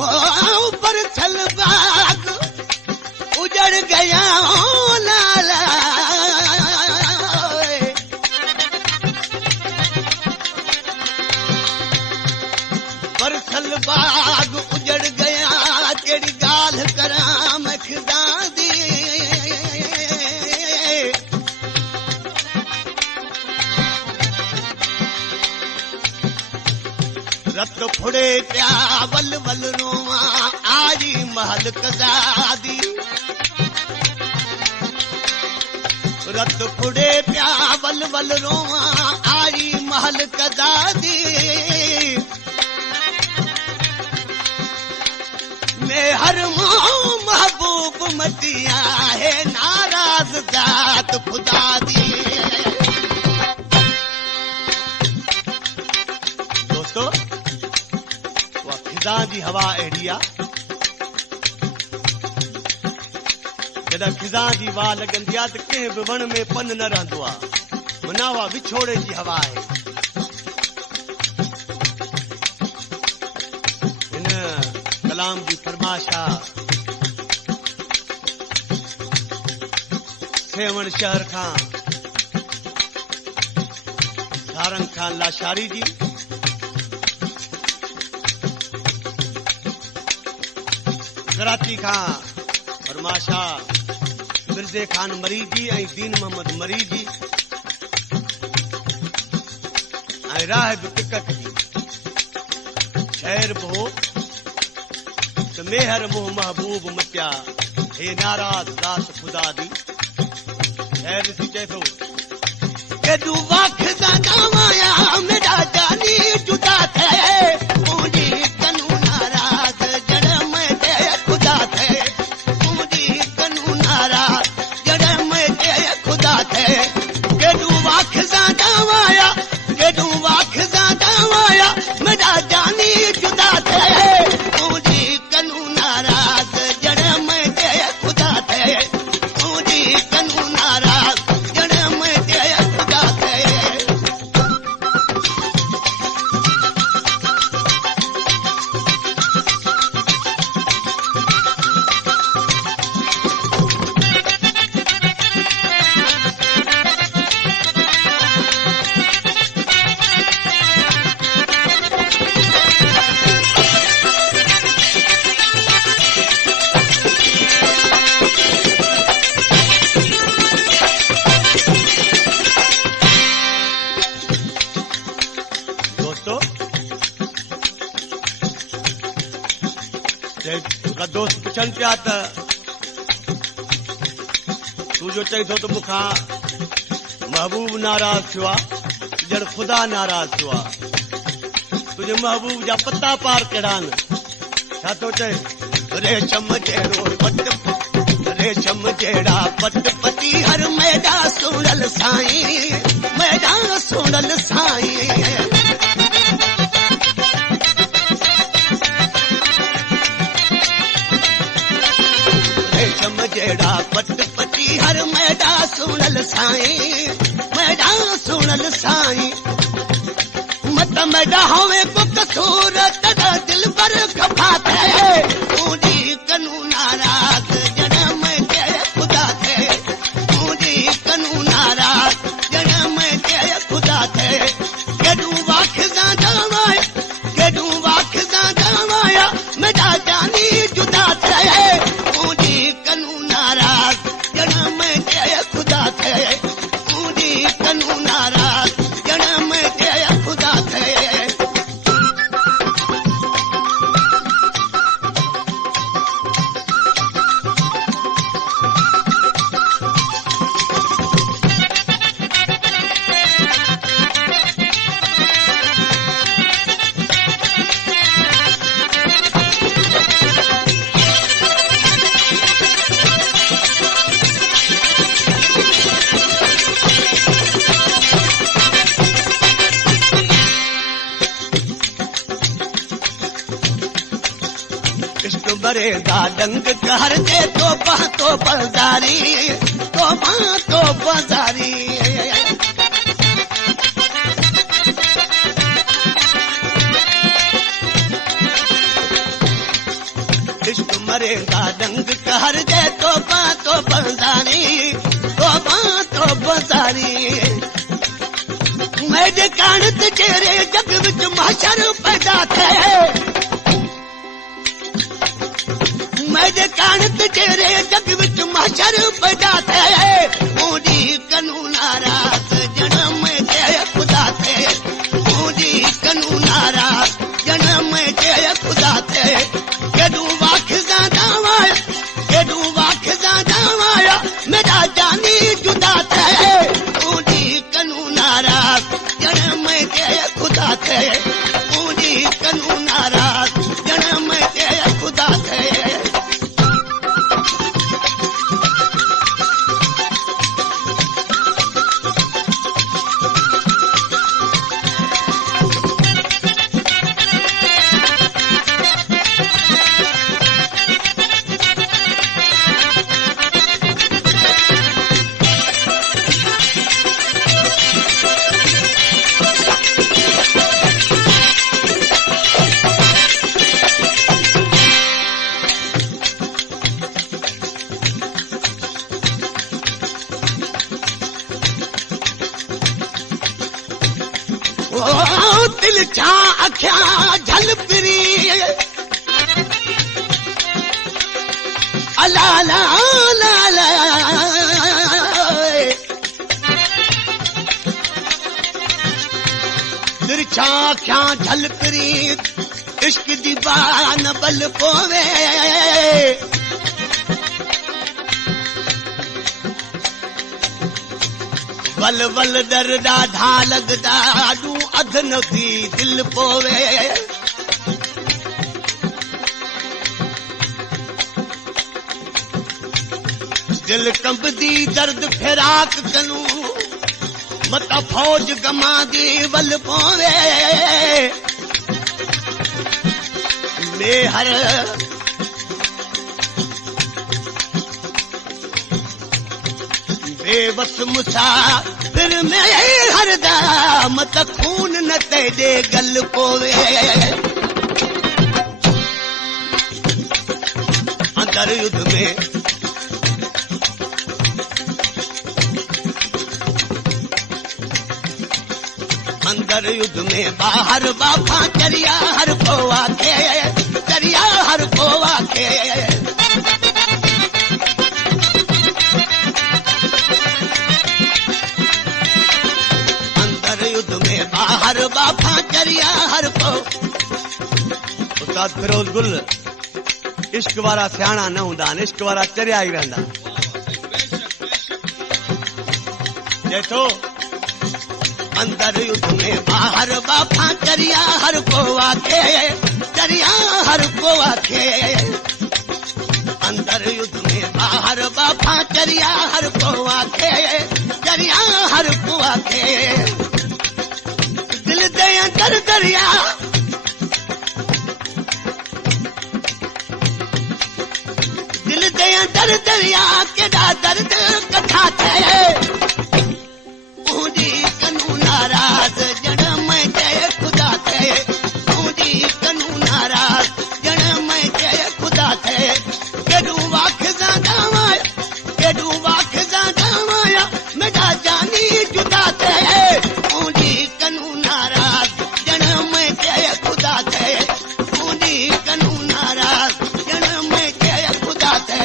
पर छलबाग उजड़ गया लाला पर छलबाग उजड़ गया तेरी गाल करा मैं खिदा दी रत फुड़े प्या वल वल रोवा आजी महल कजादी रत फुड़े प्या वल वल रोवा आजी महल कजादी मैं हर महबूब मतिया है नाराज जात खुदा दी दोस्तों खिज़ा जी हवा अहिड़ी आहे जॾहिं खिज़ा जी वाह लॻंदी आहे त कंहिं बि वण में पन न रहंदो आहे माना उहा विछोड़े जी हवा आहे हिन कलाम जी फरमाइश आहे सेवण शहर खां सारंग खान लाशारी जी कराची खां फरमाशा मिर्ज़े खान मरीद जी ऐं दीन मोहम्मद मरीद जी ऐं राहिब टिकट जी शहर बो त मेहर मोह महबूब मटिया हे नाराज़ ज़ात खुदा दी शहर ॾिसी चए थो केॾू वख दा गावाया मेरा जानी जुदा थे मुंहिंजी कनू नाराज़ जड़ में दे खुदा थे मुंहिंजी कनू नाराज़ जड़ में दे खुदा थे केॾू वख दा गावाया केॾू वख दा गावाया मेरा जानी जुदा थे मुंहिंजी कनू नाराज़ जड़ में दे खुदा थे मुंहिंजी कनू नाराज़ जड़ में दे खुदा थे दोस्तों दोस्त पुछनि पिया त तूं जो चई थो त मूंखां महबूब नाराज़ थियो आहे ॼण ख़ुदा नाराज़ थियो आहे तुंहिंजे महबूब जा पता पार कहिड़ा आहिनि छा थो चए रेशम जहिड़ो पट रेशम जहिड़ा पट पटी हर मैदा सुणल साईं मैदा सुणल साईं रेशम जहिड़ा पट पटी हर मैदा सुणल साईं मैदा सुणल साईं मत मैदा होवे को कसूर तदा दिल पर खफा थे मुंहिंजी कनू नाराज़ जड़ में दे खुदा थे मुंहिंजी कनू नाराज़ जड़ में दे खुदा थे केॾू वख दा गावाया केॾू वख दा गावाया मेरा जानी जुदा थे मुंहिंजी कनू नाराज़ जड़ में दे खुदा थे मुंहिंजी कनू नाराज़ जड़ में दे खुदा थे इश्क मरेगा डंग घर दे तो बजारी तो बजारी मरेगा डंग कहर दे तो बंदारी तो बंदारी मेरे कानत चेहरे जग विच महशर पैदा थे मेरे कानत चेहरे जग विच महशर पैदा थे मुंडी कनू नाराज जन्म जे खुदा थे मुंडी कनू नाराज जन्म जे खुदा थे केडू वाखदा दावाया मेरा जानी जुदा थे मुंडी कनू नाराज जन्म जे खुदा थे मुंडी कनू नाराज जन्म जे खुदा थे दिल छा अखिया झल फिरी अला ला ला ला दिल छा अखिया झल फिरी इश्क दी बान बल पोवे वल वल दर्दा ढा लगदा डू अधन की दिल पोवे दिल कंबदी दर्द फिराक कनू मत फौज गमा दी वल पोवे मेहर बेबस मुसाफिर में हरदा मत खून न तेरे गल पोवे अंदर युद्ध में अंदर युद्ध में बाहर बाफा चरिया हर को आखे चरिया हर को आखे बाहर बाफा चरिया हर को उस्ताद फिरोज गुल इश्क वारा सियाणा न हुंदा इश्क वारा चरिया ही रहंदा देखो अंदर युद्ध में बाहर बाफा चरिया हर को आखे चरिया हर को आखे अंदर युद्ध में बाहर बाफा चरिया हर को आखे चरिया हर को आखे दिल दे अंदर दरिया दिल दे अंदर दरिया केड़ा दर्द कथा थे मुंडी कनू नाराज जन्म जे खुदा थे मुंडी कनू नाराज जन्म जे खुदा थे केडू वाखदा दावाया मेरा जानी जुदा थे मुंडी कनू नाराज जन्म जे खुदा थे मुंडी कनू नाराज जन्म जे खुदा थे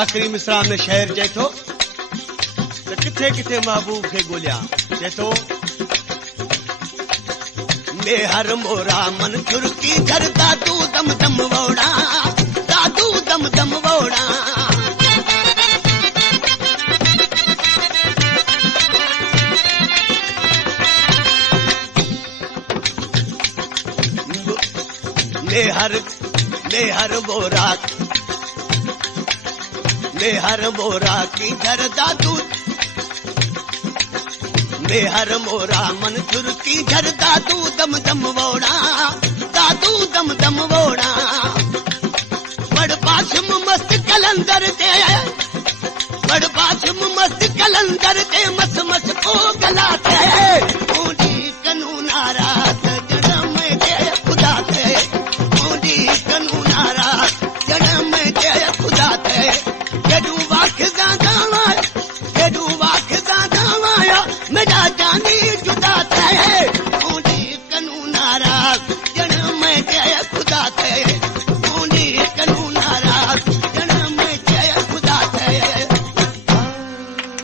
आखिरी मिसरा में शहर चए थो त किथे किथे महबूब खे ॻोल्हिया चए थो मेहर मोरा मन चुरकी घर दादू दम दम वोड़ा दादू दम दम वोड़ा मेहर मोरा की धर दादू मेहर मोरा मनसुर की धर दादू दम दम वोड़ा दादू दम दम वोड़ा बड़ पासम मस्त कलंदर दे बड़ पासम मस्त कलंदर दे मस मस को गलाते ऊंडी कनू नाराज जन्म दे खुदा थे ऊंडी कनू नाराज जन्म दे खुदा थे केडू वाख दादा मेरा जानी जुदा थे ऊंडी कनू नाराज